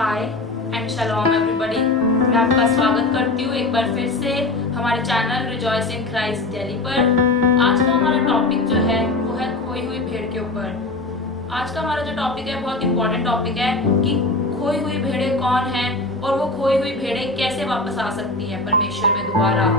Hi and शलोम everybody. मैं आपका स्वागत करती हूँ एक बार फिर से हमारे channel rejoice in Christ Delhi पर। आज का हमारा टॉपिक जो है वो है खोई हुई भेड़ के ऊपर। आज का हमारा जो टॉपिक है बहुत इंपॉर्टेंट टॉपिक है कि खोई हुई भेड़ें कौन हैं और वो खोई हुई भेड़ें कैसे वापस आ सकती हैं परमेश्वर में दोबारा।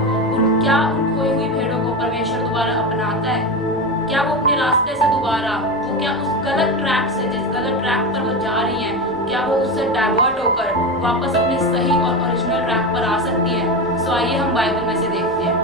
क्या उन खोई हुई भेड़ों को परमेश्वर दोबारा अपनाता है? क्या वो अपने रास्ते से दोबारा वो क्या उस गलत ट्रैक से जिस गलत ट्रैक पर वो जा रही हैं क्या वो उससे डाइवर्ट होकर वापस अपने सही और ओरिजिनल ट्रैक पर आ सकती है? सो आइए हम बाइबल में से देखते हैं।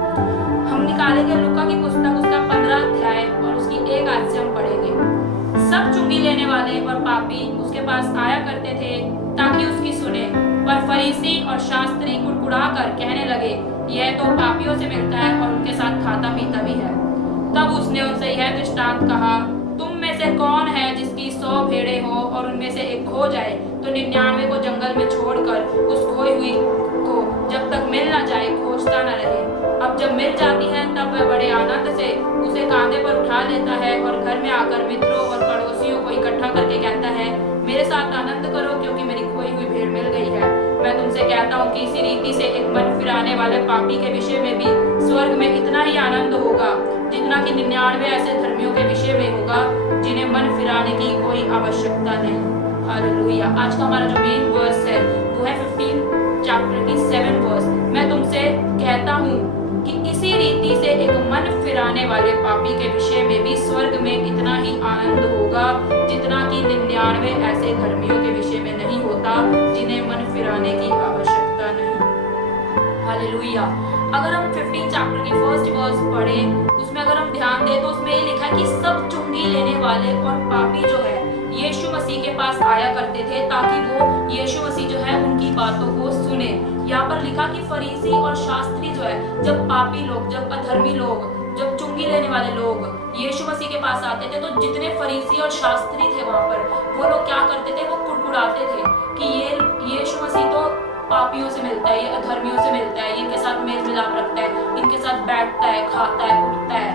हम निकालेंगे लूका की पुस्तक उसका 15 अध्याय और उसकी 1 आयत से हम पढ़ेंगे। सब चुंगी लेने वाले और पापी उसके पास आया करते थे ताकि उसकी सुने, पर फरीसी और शास्त्री कुड़कुड़ा कर कहने लगे, यह तो पापियों से मिलता है और उनके साथ खाता पीता भी है। तब उसने उनसे यह दृष्टांत कहा, तुम में से कौन है जिसकी 100 भेड़ें हो और उनमें से एक खो जाए तो 99 को जंगल में छोड़कर उस खोई हुई को जब तक मिल ना जाए खोजता न रहे। अब जब मिल जाती है तब वह बड़े आनंद से उसे कांधे पर उठा लेता है और घर में आकर मित्रों और पड़ोसियों को इकट्ठा करके कहता है, मेरे साथ आनंद करो क्योंकि मेरी खोई हुई भेड़ मिल गई है। मैं तुमसे कहता हूँ कि इसी रीति से एक मन फिराने वाले पापी के विषय में भी स्वर्ग में इतना ही आनंद होगा जितना कि 99 ऐसे धर्मियों के विषय में होगा जिन्हें मन फिराने की कोई आवश्यकता नहीं। हालेलुया। आज का हमारा जो मेन वर्स है वो है 15 चैप्टर की 7 वर्स। मैं तुमसे कहता हूँ कि इसी रीति से एक मन फिराने वाले पापी के विषय में भी स्वर्ग में इतना ही आनंद होगा जितना कि 99 ऐसे धर्मियों के विषय में नहीं होता जिन्हें मन फिराने की आवश्यकता नहीं। हालेलुया। अगर हम 15 चैप्टर की फर्स्ट वर्स पढ़ें उसमें अगर हम ध्यान दें तो उसमें ये लिखा है कि सब चुंगी लेने वाले और पापी जो है यीशु मसीह के पास आया करते थे ताकि वो यीशु मसीह जो है उनकी बातों को सुने। यहाँ पर लिखा कि फरीसी और शास्त्री जो है जब पापी लोग, जब अधर्मी लोग, जब चुंगी लेने वाले लोग यीशु मसीह के पास आते थे तो जितने फरीसी और शास्त्री थे वहां पर वो लोग क्या करते थे, वो कुड़कुड़ाते थे कि ये यीशु मसीह तो पापियों से मिलता है, ये अधर्मियों से मिलता है, इनके साथ मेल मिलाप रखता है, इनके साथ बैठता है, खाता है, उठता है।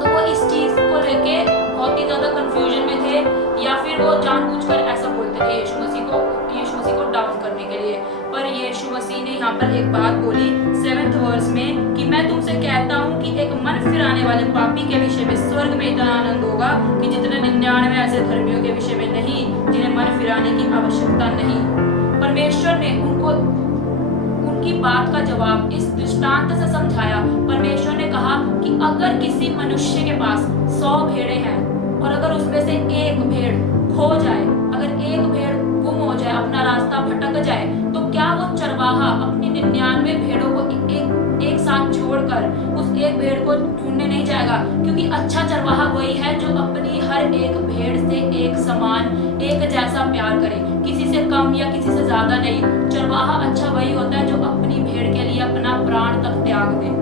तो वो इस चीज को लेके बहुत ही ज्यादा कंफ्यूजन में थे या फिर वो जानबूझकर ऐसा बोलते थे यीशु मसीह को डाउन करने के लिए। पर यीशु मसीह ने यहाँ पर एक बात बोली 7th वर्स में कि मैं तुमसे कहता हूँ कि एक मन फिराने वाले पापी के विषय में स्वर्ग में इतना आनंद होगा कि जितने 99 ऐसे धर्मियों के विषय में नहीं जिन्हें मन फिराने की आवश्यकता नहीं। परमेश्वर ने उनकी बात का जवाब इस दृष्टांत से समझाया। परमेश्वर ने कहा कि अगर किसी मनुष्य के पास 100 भेड़ें हैं और अगर उसमें से एक भेड़ खो जाए, अगर एक भेड़ गुम हो जाए, अपना रास्ता भटक जाए, तो क्या वो चरवाहा अपनी 99 भेड़ों को एक साथ छोड़कर उस एक भेड़ को ढूंढने नहीं जाएगा? क्योंकि अच्छा चरवाहा वही है जो अपनी हर एक भेड़ से एक समान, एक जैसा प्यार करे, किसी से कम या किसी से ज्यादा नहीं। चरवाहा अच्छा वही होता है जो अपनी भेड़ के लिए अपना प्राण तक त्याग दे।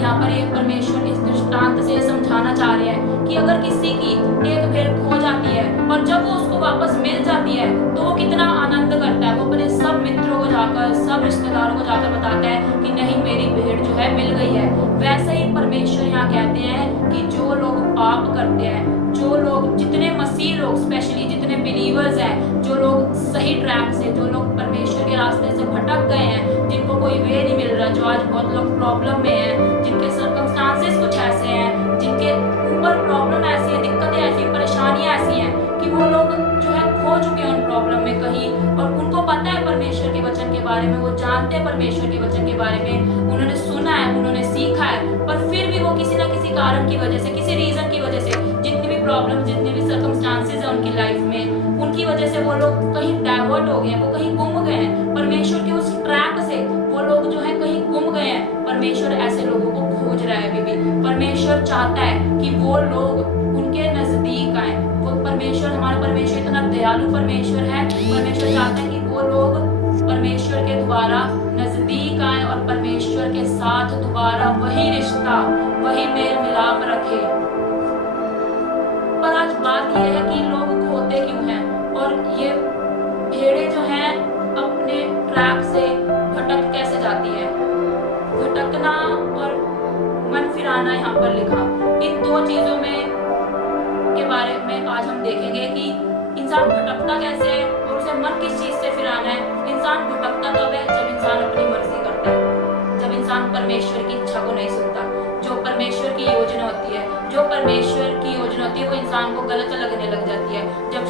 यहाँ पर एक परमेश्वर इस दृष्टांत से समझाना चाह रहे हैं कि अगर किसी की एक भेड़ खो जाती है और जब वो उसको वापस मिल जाती है तो वो कितना आनंद करता है। वो अपने सब मित्रों को जाकर, सब रिश्तेदारों को जाकर बताता है कि नहीं, मेरी भेड़ जो है मिल गई है। वैसे ही परमेश्वर यहाँ कहते हैं कि जो लोग पाप करते हैं, जो लोग, जितने मसीह लोग, स्पेशली जितने बिलीवर्स हैं, जो लोग सही ट्रैक से, जो लोग परमेश्वर के रास्ते से भटक गए हैं, जिनको कोई वे नहीं मिल रहा, जो आज बहुत लोग प्रॉब्लम में हैं, जिनके सर्कमस्टांसेस कुछ ऐसे हैं, जिनके ऊपर प्रॉब्लम ऐसी है, दिक्कतें ऐसी, परेशानियां ऐसी हैं कि वो लोग जो है खो चुके हैं उन प्रॉब्लम में कहीं, और उनको पता है परमेश्वर के वचन के बारे में, वो जानते हैं परमेश्वर के वचन के बारे में, उन्होंने सुना है, उन्होंने सीखा है, पर फिर भी वो किसी ना किसी कारण की वजह से, किसी रीजन की वजह से, जितनी भी प्रॉब्लम, जितनी भी सर्कमस्टांसेस है उनकी लाइफ में, उनकी वजह से वो लोग कहीं डाइवर्ट हो गए हैं, वो कहीं गुम गए हैं परमेश्वर के उस ट्रैक से, वो लोग जो है कहीं गुम गए हैं। परमेश्वर ऐसे लोगों को खोज रहा है अभी भी। परमेश्वर चाहता है कि वो लोग उनके नजदीक आए। वो परमेश्वर, हमारा परमेश्वर इतना दयालु परमेश्वर है, परमेश्वर चाहता है कि वो लोग परमेश्वर के द्वारा नजदीक आए और परमेश्वर के साथ दोबारा वही रिश्ता, वही मेल मिलाप रखे। पर आज बात यह है कि लोग खोते क्यों हैं और ये भेड़ें जो हैं अपने ट्रैक से भटक कैसे जाती है? भटकना और मन फिराना यहाँ पर लिखा, इन दो चीजों में के बारे में आज हम देखेंगे कि इंसान भटकता कैसे है और उसे मन इंसान किस चीज से फिर आना है? इंसान भटकता कब है? जब इंसान अपनी मर्जी करता है, जब इंसान परमेश्वर की इच्छा को नहीं सुनता। जो परमेश्वर की योजना होती है, जो परमेश्वर की योजना होती है, वो इंसान को गलत लगने लग जाती है। जब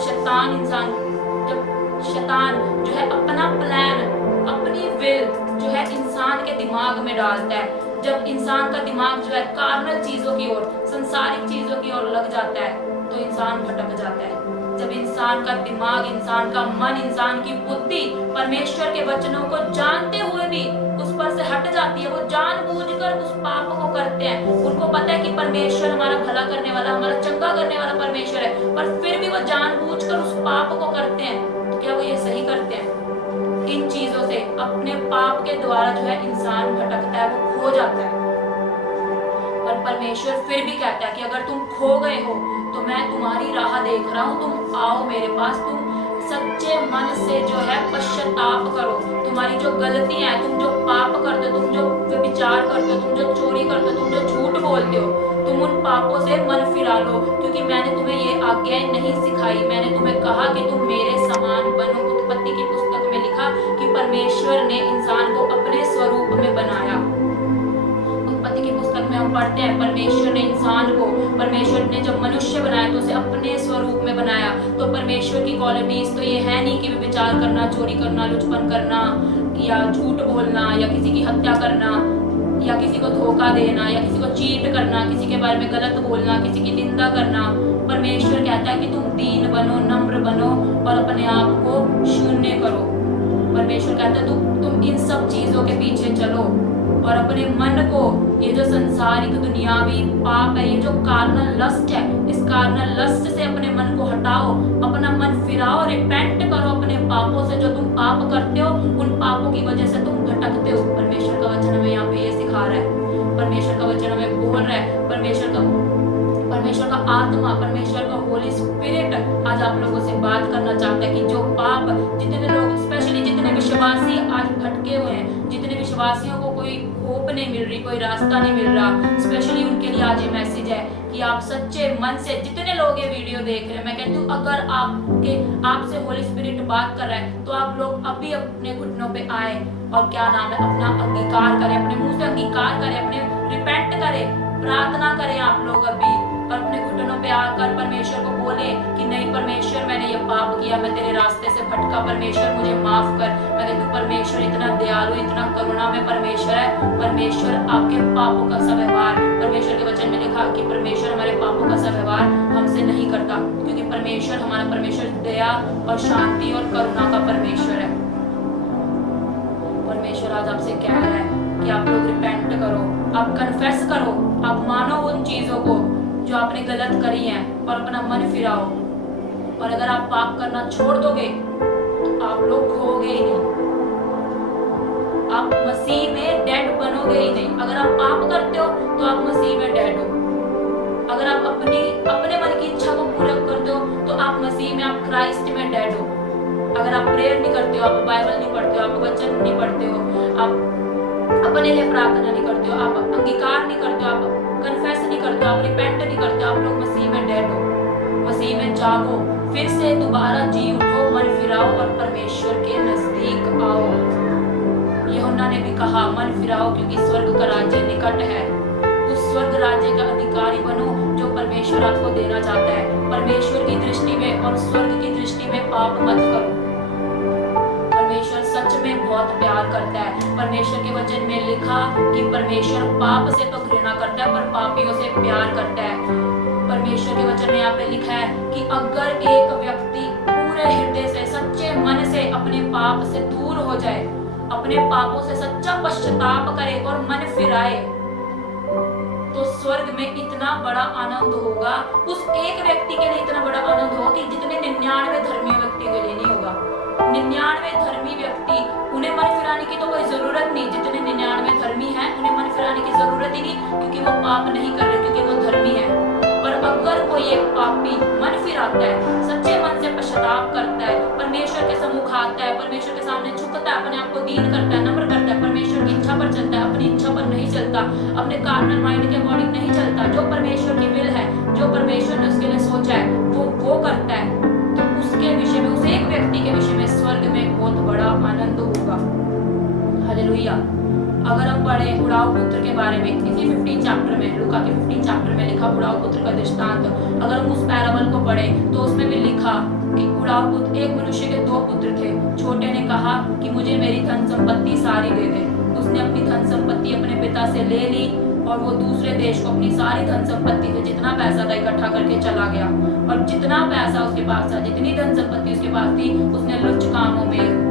शैतान जो है अपना प्लान, अपनी विल जो है इंसान के दिमाग में डालता है, जब इंसान का दिमाग जो है कार्नल चीजों की ओर, सांसारिक चीजों की ओर लग जाता है, तो इंसान भटक जाता है। जब इंसान का दिमाग, इंसान का मन, इंसान की बुद्धि परमेश्वर के वचनों को जानते हुए भी उस पर से हट जाती है, वो जानबूझकर उस पाप को करते हैं। उनको पता है कि परमेश्वर हमारा भला करने वाला, हमारा चंगा करने वाला परमेश्वर है, पर फिर भी वो जानबूझकर उस पाप को करते हैं। तो क्या वो ये सही करते हैं? इन चीजों से, अपने पाप के द्वारा जो है इंसान भटकता है, वो खो जाता है। पर परमेश्वर फिर भी कहता है कि अगर तुम खो गए हो तो मैं तुम्हारी राह देख रहा हूँ, तुम आओ मेरे पास, तुम सच्चे मन से जो है पश्चाताप करो। तुम्हारी जो गलतियां हैं, तुम जो पाप करते हो, तुम जो व्यभिचार करते हो, तुम जो चोरी करते हो, तुम जो झूठ बोलते हो, तुम उन पापों से मन फिरा लो, क्योंकि मैंने तुम्हें ये आज्ञाएं नहीं सिखाई। मैंने तुम्हें कहा कि तुम मेरे समान बनो। उत्पत्ति की पुस्तक में लिखा कि परमेश्वर ने इंसान को अपने स्वरूप में बनाया। उत्पत्ति की पुस्तक में हम पढ़ते हैं परमेश्वर ने इंसान को, परमेश्वर ने जब मनुष्य बनाया तो उसे अपने स्वरूप में बनाया। तो परमेश्वर की क्वालिटीज तो ये है नहीं कि विचार करना, चोरी करना, लुचपन करना, या झूठ बोलना, या किसी की हत्या करना, या किसी को धोखा देना, या किसी को चीट करना, किसी के बारे में गलत बोलना, किसी की निंदा करना। परमेश्वर कहता है कि तुम दीन बनो, नम्र बनो और अपने आप को शून्य करो। परमेश्वर कहता है तुम इन सब चीजों के पीछे चलो और अपने मन को, ये जो संसारिक दुनियावी पाप है, ये जो कार्नल लस्ट है, इस कार्नल लस्ट से अपने मन को हटाओ, अपना मन फिराओ, रिपेंट करो अपने पापों से। जो तुम पाप करते हो, उन पापों की वजह से तुम भटकते हो। परमेश्वर का वचन हमें यहाँ पे ये सिखा रहा है, परमेश्वर का वचन हमें बोल रहा है, परमेश्वर का आत्मा, परमेश्वर का होली स्पिरिट आज आप लोगों से बात करना चाहता है कि जो पाप, जितने लोग, स्पेशली जितने विश्वासी आज भटके हुए हैं, जितने विश्वासियों को कोई होप नहीं मिल रही, कोई रास्ता नहीं मिल रहा, स्पेशली उनके लिए आज ये मैसेज है कि आप सच्चे मन से, जितने लोग ये वीडियो देख रहे हैं, मैं कहती हूँ अगर आपसे होली स्पिरिट बात कर रहा है तो आप लोग अभी अपने घुटनों पे आए और क्या नाम है, अपना अंगीकार करें, अपने मुंह से अंगीकार करें, अपने रिपेंट करें, प्रार्थना करें आप लोग अभी, और अपने घुटनों पे आकर परमेश्वर को बोले कि नहीं परमेश्वर, मैंने ये पाप किया, मैं तेरे रास्ते से भटका, परमेश्वर मुझे माफ कर। मैं कहती हूँ परमेश्वर इतना दयालु, इतना करुणा में परमेश्वर है। परमेश्वर आपके पापों का सा व्यवहार, परमेश्वर के वचन में लिखा कि परमेश्वर हमारे पापों का सा व्यवहार हमसे नहीं करता, क्योंकि परमेश्वर, हमारा परमेश्वर दया और शांति और करुणा का परमेश्वर है। परमेश्वर आज आपसे कह रहा है कि आप लोग रिपेंट करो, आप कन्फेस करो, आप मानो उन चीजों को जो आपने गलत करी हैं और अपना मन फिराओ। और अगर आप पाप करना छोड़ दोगे तो आप लोग खोगे ही नहीं, आप मसीह में डेड बनोगे ही नहीं। अगर आप पाप करते हो तो आप मसीह में डेड हो। अगर आप अपने मन की इच्छा को पूरा करते हो तो आप मसीह में, आप क्राइस्ट में डेड हो। अगर आप प्रेयर नहीं करते हो, आप बाइबल नहीं पढ़ते हो, आप वचन नहीं पढ़ते हो, आप अपने लिए प्रार्थना नहीं करते हो, आप अंगीकार नहीं करते हो, आप कन्फेस नहीं करते, आप रिपेंट नहीं करते, आप लोग मसीह में डेड हो। मसीह में जागो, फिर से दोबारा जी उठो, मन फिराओ और परमेश्वर के नजदीक आओ। यूहन्ना ने भी कहा मन फिराओ क्योंकि स्वर्ग का राज्य निकट है। उस स्वर्ग राज्य का अधिकारी बनो जो परमेश्वर आपको देना चाहता है। परमेश्वर की दृष्टि में और स्वर्ग की दृष्टि में पाप मत करो। परमेश्वर सच में बहुत प्यार करता है। परमेश्वर के वचन में लिखा कि परमेश्वर पाप से तो घृणा करता है पर पापियों से प्यार करता है। परमेश्वर के वचन में यहाँ पे लिखा है कि अगर एक व्यक्ति पूरे हृदय से, सच्चे मन से अपने पाप से दूर हो जाए, अपने पापों से सच्चा पश्चाताप करे और मन फिराए, तो स्वर्ग में इतना बड़ा आनंद होगा। उस एक व्यक्ति के लिए इतना बड़ा आनंद होगा कि जितने 99 धर्मी व्यक्ति के लिए नहीं होगा। 99 धर्मी व्यक्ति, उन्हें मन फिराने की तो कोई जरूरत नहीं। जितने 99 धर्मी हैं उन्हें मन फिराने की जरूरत ही नहीं, क्योंकि वो पाप नहीं कर रहे, क्योंकि वो धर्मी है। पर अगर कोई एक पापी मन फिराता है, सच्चे मन से पश्चाताप करता है, परमेश्वर के सम्मुख आता है, परमेश्वर के सामने झुकता है, अपने आप को दीन करता है, नम्र करता है, परमेश्वर की इच्छा पर चलता है, अपनी इच्छा पर नहीं चलता, अपने कार्नल माइंड के अकॉर्डिंग नहीं चलता, जो परमेश्वर की विल है, जो परमेश्वर ने उसके लिए सोचा है वो करता है, तो उसके विषय में, उस एक व्यक्ति के विषय में स्वर्ग बुढ़ाऊ पुत्र के बारे में इसी 15 चैप्टर में, लूका के 15 चैप्टर में लिखा बुढ़ाऊ पुत्र का दृष्टांत। अगर हम उस पैराबल को पढ़ें तो उसमें भी लिखा कि बुढ़ाऊ पुत्र, एक मनुष्य के 2 पुत्र थे। छोटे ने कहा कि मुझे मेरी धन संपत्ति सारी दे दे। उसने अपनी धन संपत्ति अपने पिता से ले ली और वो दूसरे देश को अपनी सारी धन संपत्ति से जितना पैसा था इकट्ठा करके चला गया। और जितना पैसा उसके पास था, जितनी धन संपत्ति उसके पास थी, उसने लुच्च कामों में,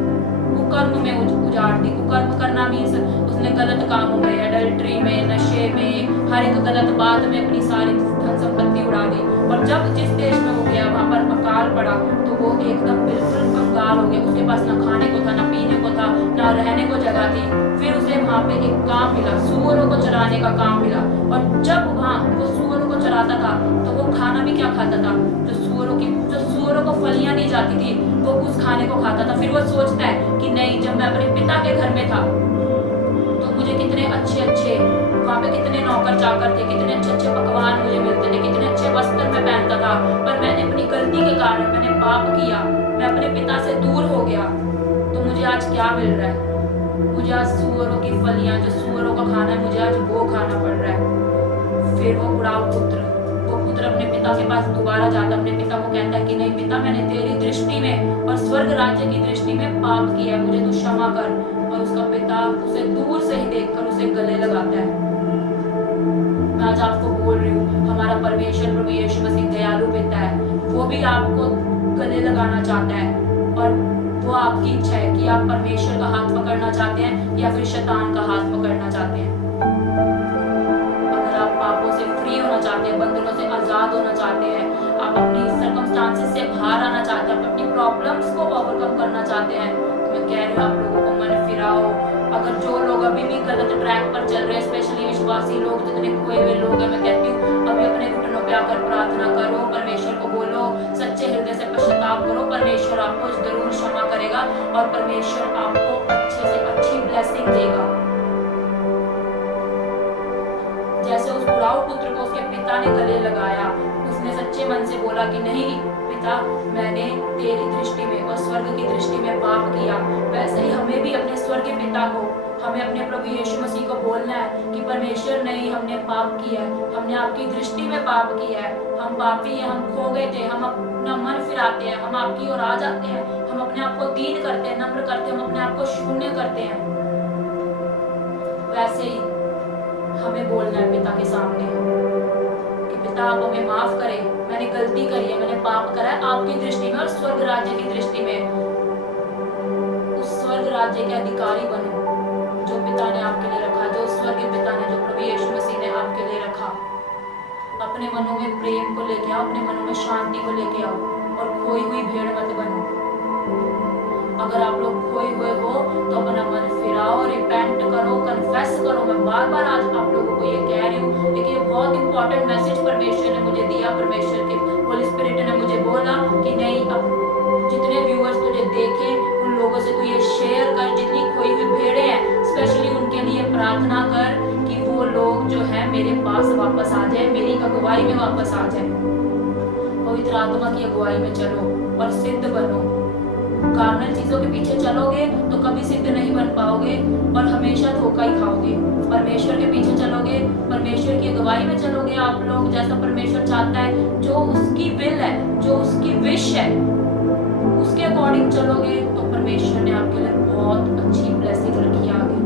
कुकर्म में उजाड़ दी। कुकर्म करना मीन्स उसने गलत कामों में, एडल्ट्री में, नशे में, हर एक गलत बात में अपनी सारी धन संपत्ति उड़ा दी। और जब जिस देश में वो गया वहां पर अकाल पड़ा तो वो एकदम बिल्कुल कंगाल हो गया। उसके पास ना खाने को था, ना पीने को था, ना रहने को जगह थी। फिर उसे वहां पे एक काम मिला, सुअरों को चराने का काम मिला। और जब वहां वो सुअरों को चराता था तो वो खाना भी क्या खाता था, जो सुअरों को फलियां दी जाती थी वो उस खाने को खाता था। फिर वो सोचता है कि नहीं, जब मैं अपने पिता के घर में था तो मुझे कितने अच्छे वहाँ पे कितने नौकर चाकर थे, कितने अच्छे पकवान मुझे मिलते थे, कितने अच्छे वस्त्र मैं पहनता था। पर मैंने अपनी गलती के कारण मैंने पाप किया, मैं अपने पिता से दूर हो गया, तो मुझे आज क्या मिल रहा है? मुझे आज सुअरों की फलियां, जो सुअरों का खाना है, मुझे आज वो खाना पड़ रहा है। फिर वो बुढ़ाऊ पुत्र अपने पिता के पास दोबारा जाता, अपने पिता को कहता है कि नहीं पिता, मैंने तेरी दृष्टि में और स्वर्ग राज्य की दृष्टि में पाप किया है, मुझे तू क्षमा कर। और उसका पिता उसे दूर से ही देखकर उसे गले लगाता है। मैं आज आपको बोल रही हूँ, हमारा परमेश्वर प्रभु यीशु मसीह दयालु पिता है, वो भी आपको गले लगाना चाहता है। और वो आपकी इच्छा है कि आप परमेश्वर का हाथ पकड़ना चाहते हैं या फिर शैतान का हाथ पकड़ना चाहते हैं। अगर आप पापों से फ्री होना चाहते हैं, बंधनों से आजाद होना चाहते हैं, आप अपनी सर्कमस्टांसेस से बाहर आना चाहते हैं, आप अपनी प्रॉब्लम्स को ओवरकम करना चाहते हैं, तो मैं कह रही हूँ आप लोगों को मन फिराओ। अगर जो लोग अभी भी गलत ट्रैक पर चल रहे हैं, स्पेशली विश्वासी लोग, जितने खोए हुए लोग हैं, मैं कहती हूँ अभी अपने घुटनों पे आकर प्रार्थना करो, परमेश्वर को बोलो, सच्चे हृदय से पश्चाताप करो, परमेश्वर आपको जरूर क्षमा करेगा और परमेश्वर आपको अच्छे से अच्छी ब्लेसिंग देगा। जैसे उस बुढ़ाऊ पुत्र को उसके पिता ने गले लगाया, उसने सच्चे मन से बोला कि नहीं पिता, मैंने तेरी दृष्टि में और स्वर्ग की दृष्टि में पाप किया। वैसे ही हमें भी अपने स्वर्गीय पिता को, हमें अपने प्रभु यीशु मसीह को बोलना है कि परमेश्वर नहीं, हमने पाप किया है, हमने आपकी दृष्टि में पाप किया है, हम पापी हैं, हम खो गए थे, हम अपना मन फिराते हैं, हम आपकी ओर आ जाते हैं, हम अपने आप को दीन करते हैं, नम्र करते हैं, हम अपने आप को शून्य करते हैं। वैसे ही हमें बोलना है पिता के सामने कि पिता आप हमें माफ करें, मैंने गलती करी है, मैंने पाप करा है आपकी दृष्टि में और स्वर्ग राज्य की दृष्टि में। उस स्वर्ग राज्य के अधिकारी बनो जो पिता ने आपके लिए रखा, जो स्वर्गीय पिता ने, जो प्रभु यीशु मसीह ने आपके लिए रखा। अपने मनों में प्रेम को लेके आओ, अपने मनों में शांति को लेके आओ और खोई हुई भेड़ मत बनो। अगर आप लोग खोए हुए हो तो अपना मन फिराओ, रिपेंट करो, कन्फेस करो। मैं बार बार आज आप लोगों को ये कह रही हूँ, लेकिन ये बहुत इंपॉर्टेंट मैसेज परमेश्वर ने मुझे दिया, परमेश्वर के होली स्पिरिट ने मुझे बोला कि नहीं, अब जितने व्यूअर्स तुझे देखें उन लोगों से तू ये शेयर कर, जितनी खोई हुई भेड़ें हैं स्पेशली उनके लिए प्रार्थना कर कि वो लोग जो है मेरे पास वापस आ जाए, मेरी अगुवाई में वापस आ जाए। पवित्र आत्मा की अगुवाई में चलो और सिद्ध बनो। कार्नल चीजों के पीछे चलोगे तो कभी सिद्ध नहीं बन पाओगे और हमेशा धोखा ही खाओगे। परमेश्वर के पीछे चलोगे, परमेश्वर की अगुवाई में चलोगे, आप लोग जैसा परमेश्वर चाहता है, जो उसकी विल है, जो उसकी विश है, उसके अकॉर्डिंग चलोगे तो परमेश्वर ने आपके लिए बहुत अच्छी ब्लेसिंग रखी है आगे।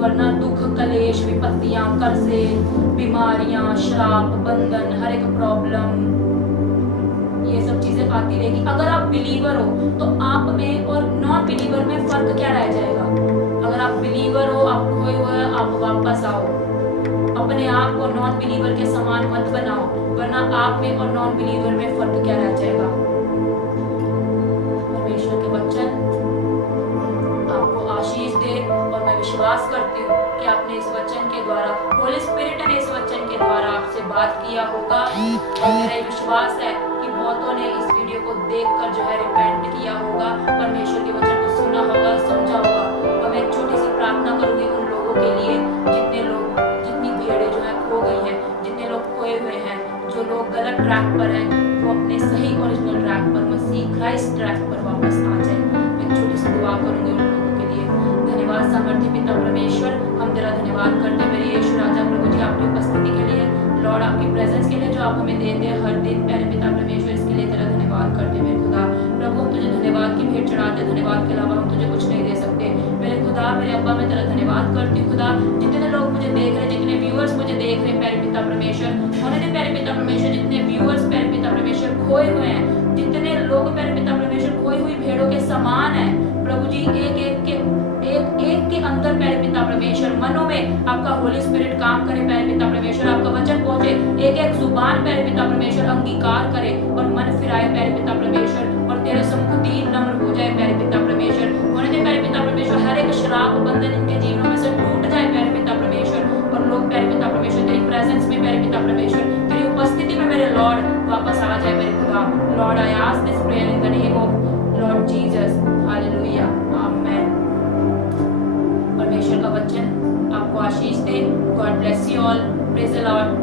वरना दुख, कलेश, विपत्तियां, कर्जे, बीमारियां, श्राप, बंधन, हर एक प्रॉब्लम, ये सब चीजें आती रहेगी। अगर आप बिलीवर हो तो आप में और नॉन बिलीवर में फर्क क्या रह जाएगा? अगर आप बिलीवर हो, आप खोए हुए, आप वापस आओ। अपने आप को नॉन बिलीवर के समान मत बनाओ, वरना आप में और नॉन बिलीवर में फर्क क्या रह जाएगा? परमेश्वर के वचन आपको आशीष दे और मैं विश्वास करती हूँ कि आपने इस वचन के द्वारा, होली स्पिरिट ने इस वचन के द्वारा आपसे बात किया होगा। और मेरा विश्वास है कि बहुतों ने इस वीडियो को देखकर जो है रिपेंट किया होगा, परमेश्वर के वचन को सुना होगा, समझा होगा। और मैं एक छोटी सी प्रार्थना करूंगी उन लोगों के लिए जितनी भेड़ें जो है खो गई हैं, जितने लोग खोए हुए हैं, जो लोग गलत ट्रैक पर हैं, वो अपने सही ओरिजिनल ट्रैक पर, मसीह क्राइस्ट ट्रैक पर वापस आ जाए। मैं एक छोटी सी दुआ करूंगी उन लोगों के लिए। धन्यवाद सामर्थ्य पिता परमेश्वर, हम तेरा धन्यवाद करते हैं मेरे यीशु राजा प्रभु जी आपकी उपस्थिति के लिए, लॉर्ड आपकी प्रेजेंस के लिए जो आप हमें देते हैं हर दिन प्यारे पिता परमेश्वर, इसके लिए तेरा धन्यवाद करते हैं मेरे खुदा। प्रभु हम तुझे धन्यवाद की भेंट चढ़ाते, धन्यवाद के अलावा हम तुझे कुछ नहीं दे सकते मेरे खुदा। मेरे अब्बा मैं तेरा धन्यवाद करती हूँ खुदा, जितने लोग मुझे देख रहे, जितने व्यूअर्स मुझे देख रहे प्यारे पिता परमेश्वर, होने दे प्यारे पिता परमेश्वर, जितने व्यूअर्स प्यारे पिता परमेश्वर खोए हुए हैं, जितने लोग प्यारे पिता परमेश्वर खोई हुई भेड़ों के समान है प्रभु जी, एक के अंदर प्यारे पिता परमेश्वर मनों में आपका होली स्पिरिट काम करे प्यारे पिता परमेश्वर, आपका वचन पहुंचे, एक जुबान प्यारे पिता परमेश्वर अंगीकार करे और मन फिराए प्यारे पिता परमेश्वर, और तेरे सम्मुख दीन नम्र हो जाए प्यारे पिता परमेश्वर। होने दे प्यारे पिता परमेश्वर हर एक श्राप बंधन इनके जीवनों में से टूट जाए प्यारे पिता परमेश्वर, और लोग प्यारे पिता परमेश्वर तेरी प्रेजेंस में प्यारे पिता परमेश्वर, तेरी उपस्थिति में मेरे लॉर्ड वापस आ जाए मेरे खुदा। Lord I ask this prayer in the name of Lord Jesus, hallelujah, amen. परमेश्वर का वचन आपको आशीष दे। God bless you all, praise the Lord.